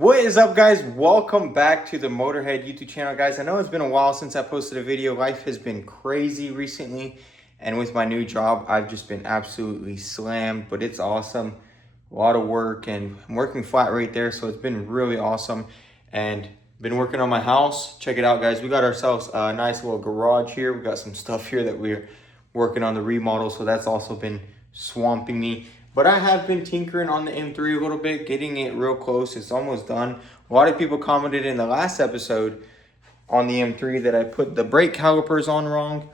What is up, guys? Welcome back to the Motorhead YouTube channel, guys. I know it's been a while since I posted a video. Life has been crazy recently, and with my new job, I've just been absolutely slammed, but it's awesome. A lot of work, and I'm working flat right there, so it's been really awesome. And been working on my house. Check it out, guys. We got ourselves a nice little garage here. We got some stuff here that we're working on the remodel, so that's also been swamping me. But I have been tinkering on the M3 a little bit, getting it real close. It's almost done. A lot of people commented in the last episode on the M3 that I put the brake calipers on wrong,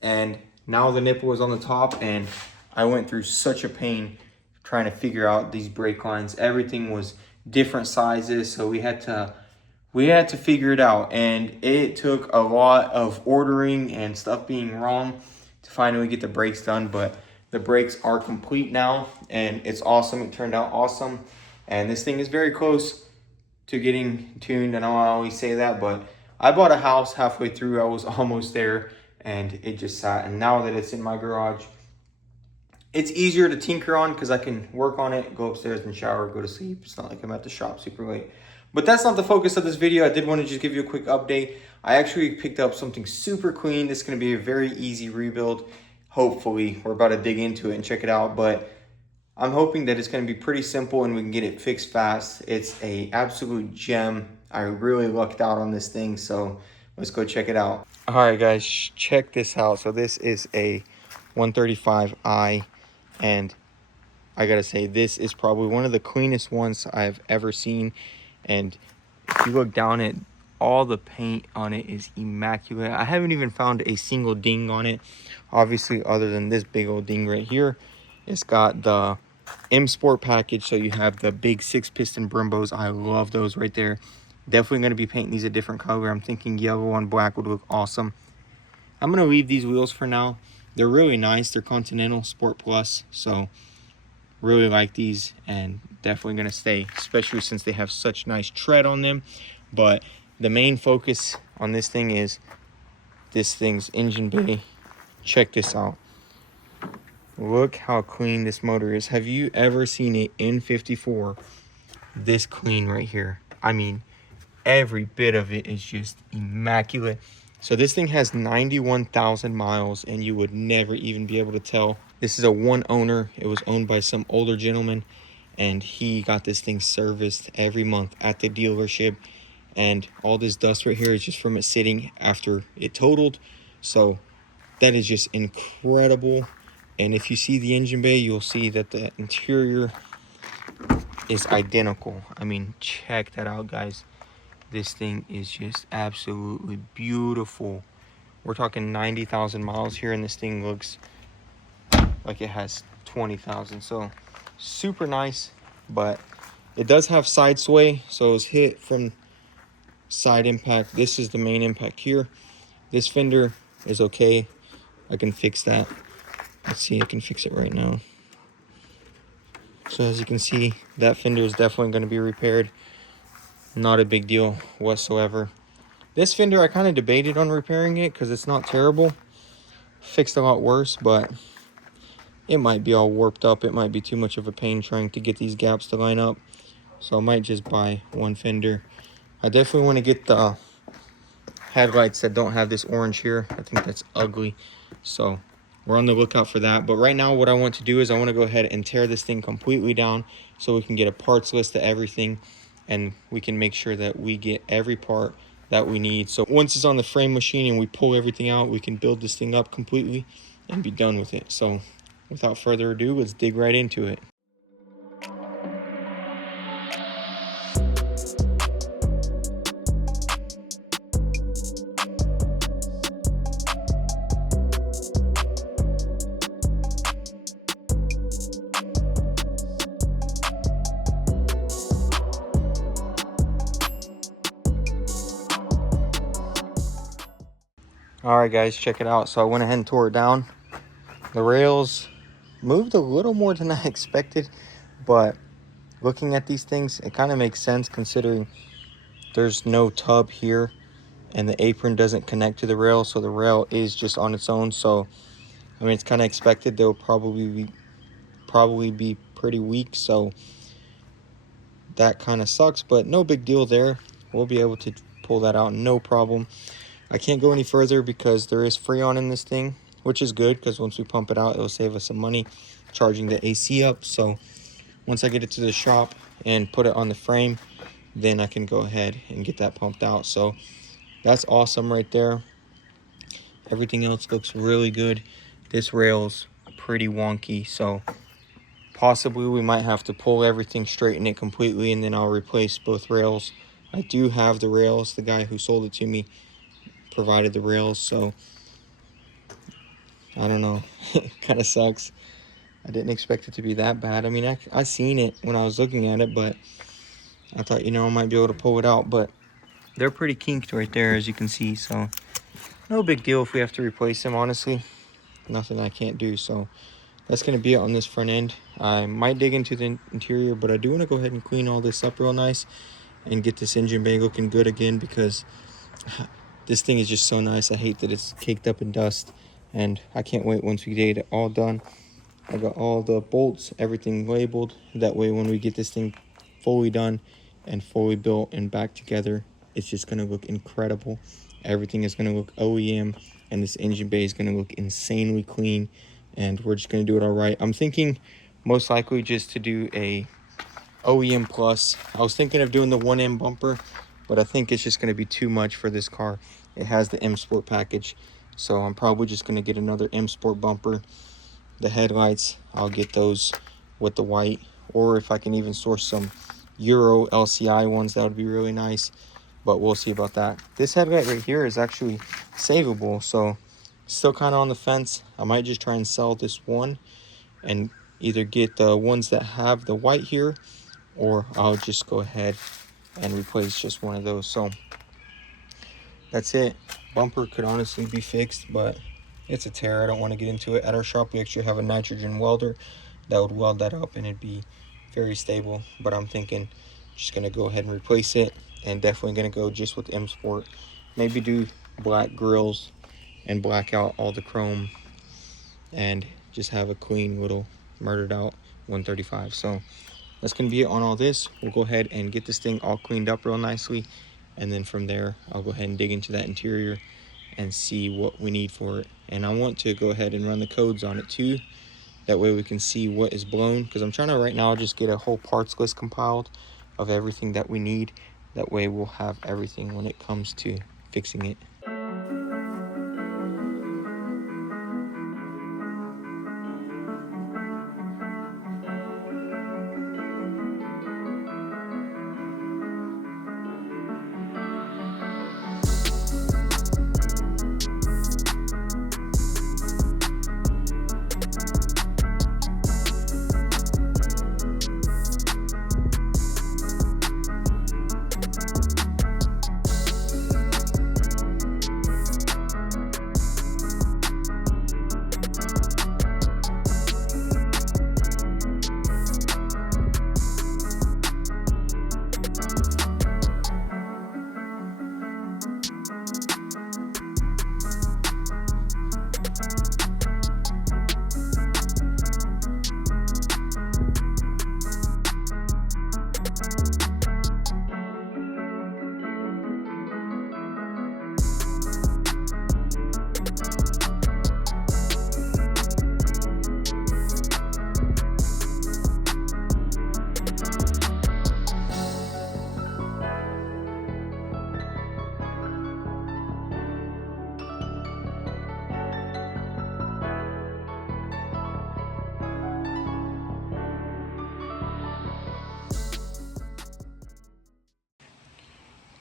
and now the nipple is on the top, and I went through such a pain trying to figure out these brake lines. Everything was different sizes, so we had to figure it out, and it took a lot of ordering and stuff being wrong to finally get the brakes done. But the brakes are complete now, and it's awesome. It turned out awesome, and this thing is very close to getting tuned. I know I always say that, but I bought a house halfway through. I was almost there, and it just sat. And now that it's in my garage, it's easier to tinker on because I can work on it, go upstairs and shower, go to sleep. It's not like I'm at the shop super late. But that's not the focus of this video. I did want to just give you a quick update. I actually picked up something super clean. This is going to be a very easy rebuild. Hopefully, we're about to dig into it and check it out, but I'm hoping that it's going to be pretty simple and we can get it fixed fast. It's a absolute gem. I really lucked out on this thing, so let's go check it out. All right, guys, check this out. So this is a 135i, and I gotta say, this is probably one of the cleanest ones I've ever seen. And if you look down at all the paint on it is immaculate. I haven't even found a single ding on it, obviously, other than this big old ding right here. It's got the M Sport package, so you have the big 6-piston Brimbos. I love those right there. Definitely going to be painting these a different color. I'm thinking yellow on black would look awesome. I'm going to leave these wheels for now. They're really nice. They're Continental Sport Plus, so really like these, and definitely going to stay, especially since they have such nice tread on them. But the main focus on this thing is this thing's engine bay. Check this out. Look how clean this motor is. Have you ever seen an N54 this clean right here? I mean, every bit of it is just immaculate. So this thing has 91,000 miles, and you would never even be able to tell. This is a one owner. It was owned by some older gentleman, and he got this thing serviced every month at the dealership. And all this dust right here is just from it sitting after it totaled. So that is just incredible. And if you see the engine bay, you'll see that the interior is identical. I mean, check that out, guys. This thing is just absolutely beautiful. We're talking 90,000 miles here, and this thing looks like it has 20,000. So super nice, but it does have side sway, so it's hit from side impact. This is the main impact here. This fender is okay. I can fix that. Let's see, I can fix it right now. So as you can see, that fender is definitely going to be repaired. Not a big deal whatsoever. This fender, I kind of debated on repairing it because it's not terrible. Fixed a lot worse, but it might be all warped up. It might be too much of a pain trying to get these gaps to line up. So I might just buy one fender. I definitely want to get the headlights that don't have this orange here. I think that's ugly. So we're on the lookout for that. But right now what I want to do is I want to go ahead and tear this thing completely down so we can get a parts list of everything, and we can make sure that we get every part that we need. So once it's on the frame machine and we pull everything out, we can build this thing up completely and be done with it. So without further ado, let's dig right into it. All right, guys, check it out. So I went ahead and tore it down. The rails moved a little more than I expected, but looking at these things, it kind of makes sense considering there's no tub here and the apron doesn't connect to the rail, so the rail is just on its own. So I mean, it's kind of expected. They'll probably be pretty weak. So that kind of sucks, but no big deal there. We'll be able to pull that out, no problem. I can't go any further because there is Freon in this thing, which is good because once we pump it out, it'll save us some money charging the AC up. So once I get it to the shop and put it on the frame, then I can go ahead and get that pumped out. So that's awesome right there. Everything else looks really good. This rail's pretty wonky, so possibly we might have to pull everything, straighten it completely, and then I'll replace both rails. I do have the rails. The guy who sold it to me provided the rails, so I don't know. It kind of sucks. I didn't expect it to be that bad. I mean, I seen it when I was looking at it, but I thought, you know, I might be able to pull it out, but they're pretty kinked right there, as you can see, so no big deal if we have to replace them, honestly. Nothing I can't do. So that's going to be it on this front end. I might dig into the interior, but I do want to go ahead and clean all this up real nice and get this engine bay looking good again, because this thing is just so nice. I hate that it's caked up in dust, and I can't wait once we get it all done. I got all the bolts, everything labeled. That way when we get this thing fully done and fully built and back together, it's just going to look incredible. Everything is going to look OEM, and this engine bay is going to look insanely clean, and we're just going to do it all right. I'm thinking most likely just to do a OEM plus. I was thinking of doing the 1M bumper, but I think it's just going to be too much for this car. It has the M Sport package, so I'm probably just going to get another M Sport bumper. The headlights, I'll get those with the white, or if I can even source some Euro LCI ones, that would be really nice, but we'll see about that. This headlight right here is actually savable, so still kind of on the fence. I might just try and sell this one and either get the ones that have the white here, or I'll just go ahead and replace just one of those. So that's it. Bumper could honestly be fixed, but it's a tear. I don't want to get into it. At our shop, we actually have a nitrogen welder that would weld that up, and it'd be very stable. But I'm thinking just going to go ahead and replace it, and definitely going to go just with M Sport. Maybe do black grills and black out all the chrome and just have a clean little murdered out 135. So that's going to be it on all this. We'll go ahead and get this thing all cleaned up real nicely, and then from there I'll go ahead and dig into that interior and see what we need for it. And I want to go ahead and run the codes on it too, that way we can see what is blown, because I'm trying to right now just get a whole parts list compiled of everything that we need. That way we'll have everything when it comes to fixing it.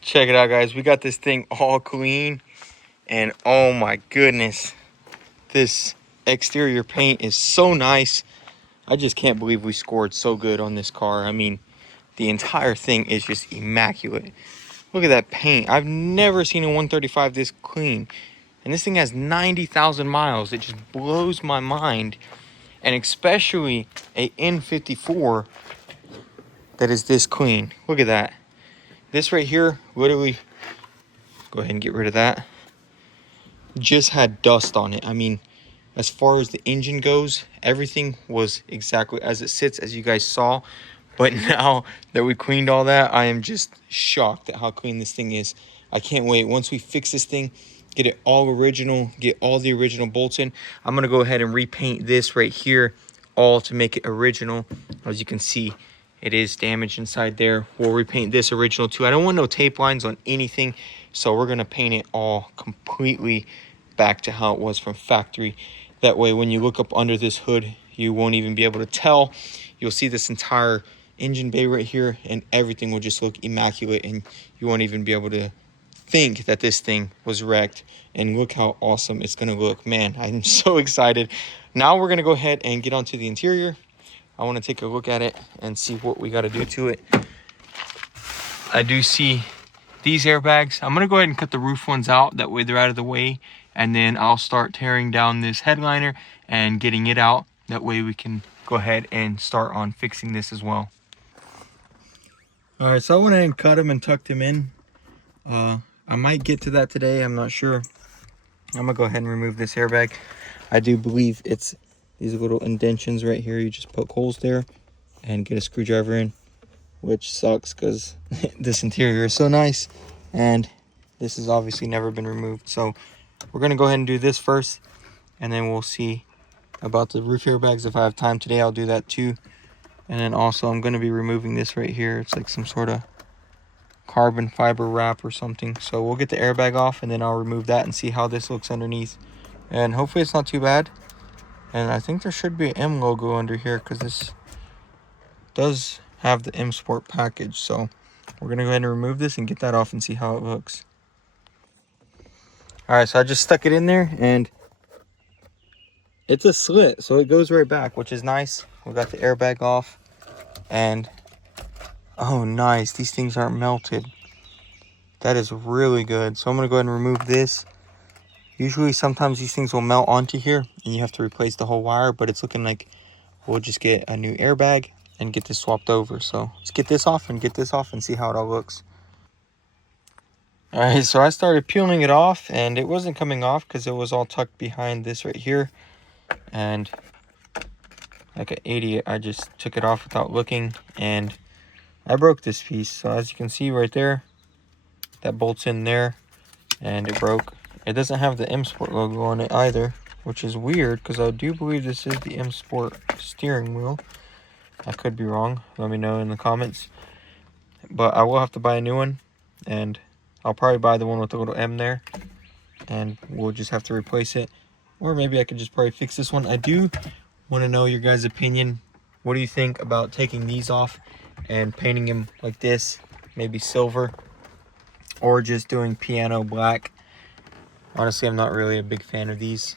Check it out, guys. We got this thing all clean, and oh my goodness, this exterior paint is so nice. I just can't believe we scored so good on this car. I mean, the entire thing is just immaculate. Look at that paint. I've never seen a 135 this clean, and this thing has 90,000 miles. It just blows my mind, and especially a N54 that is this clean. Look at that. This right here, literally, go ahead and get rid of that, just had dust on it. I mean, as far as the engine goes, everything was exactly as it sits, as you guys saw. But now that we cleaned all that, I am just shocked at how clean this thing is. I can't wait. Once we fix this thing, get it all original, get all the original bolts in, I'm going to go ahead and repaint this right here all to make it original. As you can see, it is damaged inside there. We'll repaint this original too. I don't want no tape lines on anything, so we're going to paint it all completely back to how it was from factory. That way, when you look up under this hood, you won't even be able to tell. You'll see this entire engine bay right here, and everything will just look immaculate, and you won't even be able to think that this thing was wrecked. And look how awesome it's gonna look. Man, I'm so excited. Now we're gonna go ahead and get onto the interior. I want to take a look at it and see what we got to do to it. I do see these airbags. I'm gonna go ahead and cut the roof ones out, that way they're out of the way, and then I'll start tearing down this headliner and getting it out. That way we can go ahead and start on fixing this as well. All right, so I went ahead and cut them and tucked them in. I might get to that today, I'm not sure. I'm gonna go ahead and remove this airbag. I do believe it's these little indentions right here. You just poke holes there and get a screwdriver in, which sucks because this interior is so nice and this has obviously never been removed. So we're gonna go ahead and do this first, and then we'll see about the roof airbags. If I have time today, I'll do that too. And then also I'm gonna be removing this right here. It's like some sort of carbon fiber wrap or something. So we'll get the airbag off, and then I'll remove that and see how this looks underneath. And hopefully it's not too bad. And I think there should be an M logo under here, because this does have the M Sport package. So we're gonna go ahead and remove this and get that off and see how it looks. All right, so I just stuck it in there, and it's a slit, so it goes right back, which is nice. We got the airbag off, and oh nice, these things aren't melted. That is really good. So I'm gonna go ahead and remove this. Usually sometimes these things will melt onto here and you have to replace the whole wire, but it's looking like we'll just get a new airbag and get this swapped over. So let's get this off and see how it all looks. All right, so I started peeling it off, and it wasn't coming off because it was all tucked behind this right here. And like an idiot, I just took it off without looking, and I broke this piece. So as you can see right there, that bolt's in there and it broke. It doesn't have the M Sport logo on it either, which is weird because I do believe this is the M Sport steering wheel. I could be wrong. Let me know in the comments. But I will have to buy a new one, and I'll probably buy the one with the little M there, and we'll just have to replace it. Or maybe I could just probably fix this one. I do want to know your guys' opinion. What do you think about taking these off and painting them like this, maybe silver, or just doing piano black? Honestly, I'm not really a big fan of these.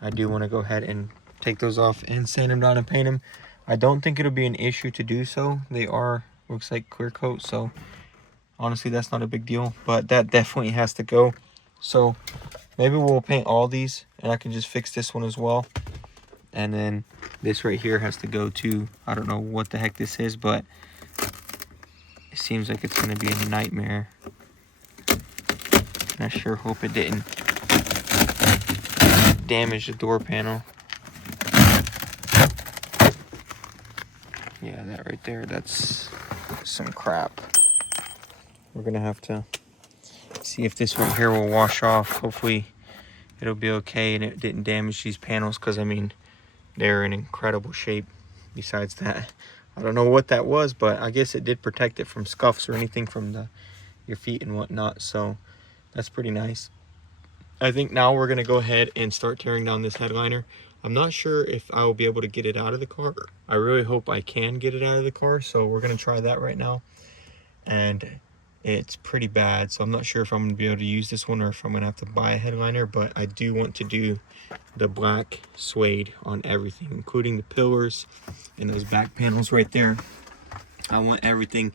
I do want to go ahead and take those off and sand them down and paint them. I don't think it'll be an issue to do so. They are, looks like clear coat, so honestly that's not a big deal, but that definitely has to go. So maybe we'll paint all these, and I can just fix this one as well. And then this right here has to go too. I don't know what the heck this is, but it seems like it's going to be a nightmare. I sure hope it didn't damage the door panel. Yeah, that right there, that's some crap. We're gonna have to see if this right here will wash off. Hopefully it'll be okay and it didn't damage these panels, because I mean, they're in incredible shape. Besides that, I don't know what that was, but I guess it did protect it from scuffs or anything from your feet and whatnot. So that's pretty nice. I think now we're gonna go ahead and start tearing down this headliner. I'm not sure if I will be able to get it out of the car. I really hope I can get it out of the car, so we're gonna try that right now. And it's pretty bad, so I'm not sure if I'm gonna be able to use this one or if I'm gonna have to buy a headliner, but I do want to do the black suede on everything, including the pillars and those back panels right there. I want everything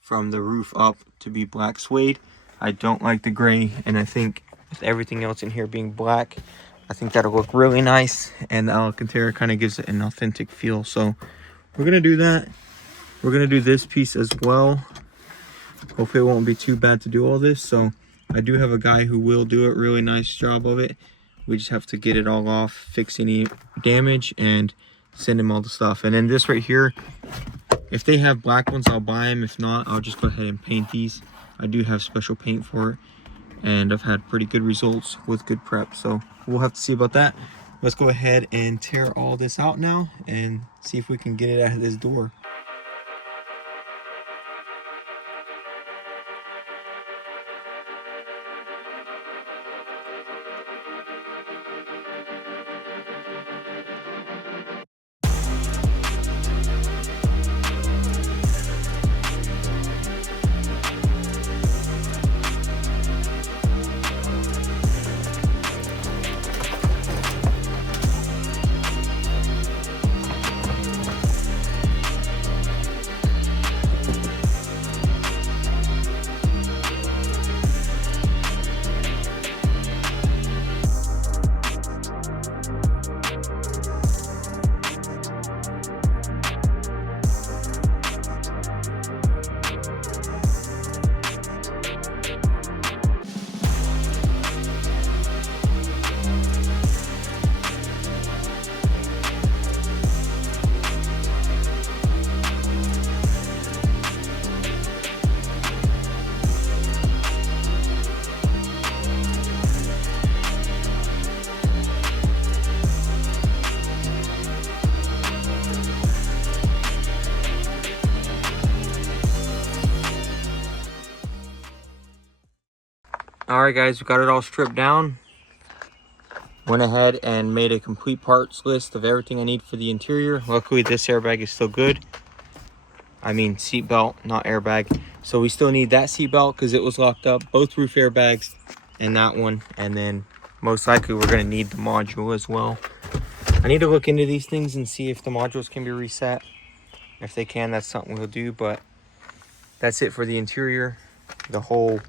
from the roof up to be black suede. I don't like the gray, and I think with everything else in here being black, I think that'll look really nice, and the Alcantara kind of gives it an authentic feel. So we're gonna do that. We're gonna do this piece as well. Hopefully it won't be too bad to do all this. So I do have a guy who will do a really nice job of it. We just have to get it all off, fix any damage, and send him all the stuff. And then this right here, If they have black ones, I'll buy them. If not, I'll just go ahead and paint these. I do have special paint for it, and I've had pretty good results with good prep, so we'll have to see about that. Let's go ahead and tear all this out now and see if we can get it out of this door. All right, guys, we got it all stripped down. Went ahead and made a complete parts list of everything I need for the interior. Luckily, this airbag is still good. I mean, seat belt, not airbag. So we still need that seat belt because it was locked up. Both roof airbags and that one. And then most likely we're going to need the module as well. I need to look into these things and see if the modules can be reset. If they can, that's something we'll do. But that's it for the interior. The whole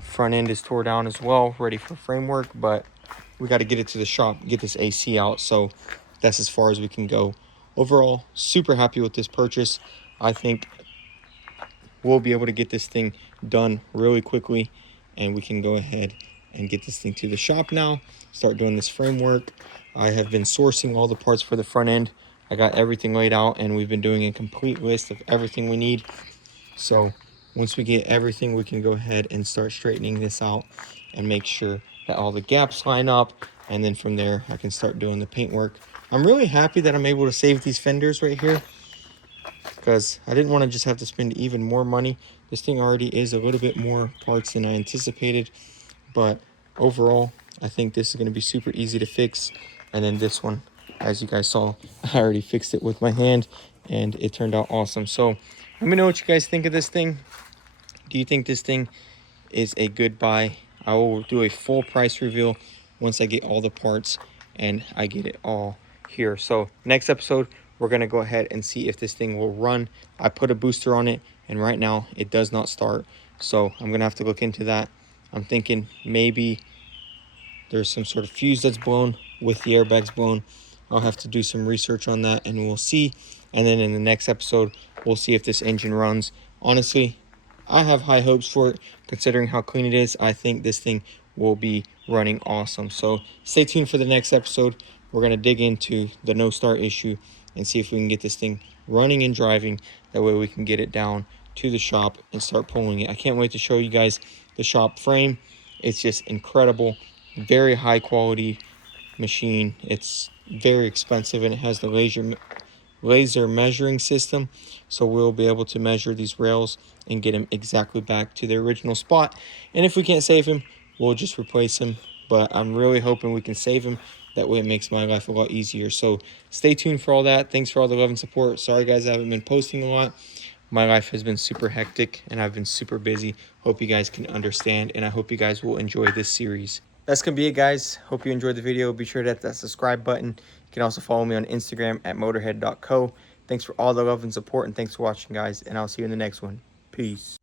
front end is tore down as well, ready for framework, but we got to get it to the shop, get this AC out. So that's as far as we can go. Overall, super happy with this purchase. I think we'll be able to get this thing done really quickly, and we can go ahead and get this thing to the shop now, start doing this framework. I have been sourcing all the parts for the front end. I got everything laid out, and we've been doing a complete list of everything we need. So once we get everything, we can go ahead and start straightening this out and make sure that all the gaps line up. And then from there, I can start doing the paint work. I'm really happy that I'm able to save these fenders right here because I didn't want to just have to spend even more money. This thing already is a little bit more parts than I anticipated. But overall, I think this is going to be super easy to fix. And then this one, as you guys saw, I already fixed it with my hand and it turned out awesome. So let me know what you guys think of this thing. Do you think this thing is a good buy? I will do a full price reveal once I get all the parts and I get it all here. So next episode, we're going to go ahead and see if this thing will run. I put a booster on it and right now it does not start. So I'm going to have to look into that. I'm thinking maybe there's some sort of fuse that's blown with the airbags blown. I'll have to do some research on that and we'll see. And then in the next episode, we'll see if this engine runs. Honestly, I have high hopes for it considering how clean it is. I think this thing will be running awesome. So stay tuned for the next episode. We're going to dig into the no start issue and see if we can get this thing running and driving. That way we can get it down to the shop and start pulling it. I can't wait to show you guys the shop frame. It's just incredible. Very high quality machine. It's very expensive and it has the laser measuring system, so we'll be able to measure these rails and get them exactly back to their original spot. And if we can't save him, we'll just replace him, but I'm really hoping we can save him. That way it makes my life a lot easier. So stay tuned for all that. Thanks for all the love and support. Sorry guys, I haven't been posting a lot. My life has been super hectic and I've been super busy. Hope you guys can understand, and I hope you guys will enjoy this series. That's gonna be it, guys. Hope you enjoyed the video. Be sure to hit that subscribe button. You can also follow me on Instagram at motorhead.co. Thanks for all the love and support, and thanks for watching, guys, and I'll see you in the next one. Peace.